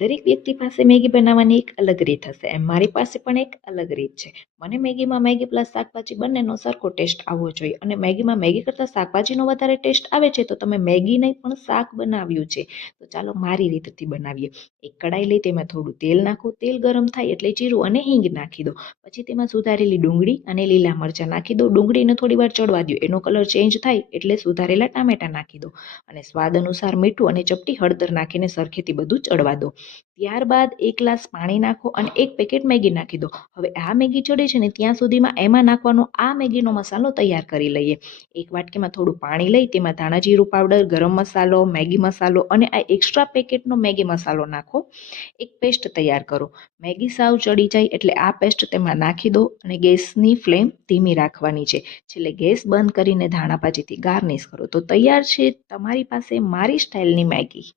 દરેક વ્યક્તિ પાસે મેગી બનાવવાની એક અલગ રીત હશે. એમ મારી પાસે પણ એક અલગ રીત છે. મને મેગીમાં મેગી પ્લસ શાકભાજી બંનેનો સરખો ટેસ્ટ આવવો જોઈએ અને મેગીમાં મેગી કરતાં શાકભાજીનો વધારે ટેસ્ટ આવે છે તો તમે મેગી નહીં પણ શાક બનાવ્યું છે. તો ચાલો મારી રીતથી બનાવીએ. એક કડાઈ લઈ તેમાં થોડું તેલ નાખો. તેલ ગરમ થાય એટલે જીરું અને હિંગ નાખી દો. પછી તેમાં સુધારેલી ડુંગળી અને લીલા મરચાં નાખી દો. ડુંગળીને થોડી વાર ચડવા દો. એનો કલર ચેન્જ થાય એટલે સુધારેલા ટામેટા નાખી દો અને સ્વાદ અનુસાર મીઠું અને ચપટી હળદર નાખીને સરખેથી બધું ચડવા દો. ત્યારબાદ એક ગ્લાસ પાણી નાખો અને એક પેકેટ મેગી નાખી દો. હવે આ મેગી ચડે છે ને ત્યાં સુધીમાં એમાં નાખવાનો આ મેગીનો મસાલો તૈયાર કરી લઈએ. એક વાટકીમાં થોડું પાણી લઈ તેમાં ધાણા જીરું પાવડર, ગરમ મસાલો, મેગી મસાલો અને આ એક્સ્ટ્રા પેકેટનો મેગી મસાલો નાખો. એક પેસ્ટ તૈયાર કરો. મેગી સાવ ચડી જાય એટલે આ પેસ્ટ તેમાં નાખી દો અને ગેસની ફ્લેમ ધીમી રાખવાની છે. છેલ્લે ગેસ બંધ કરીને ધાણા ભાજીથી ગાર્નિશ કરો તો તૈયાર છે તમારી પાસે મારી સ્ટાઇલની મેગી.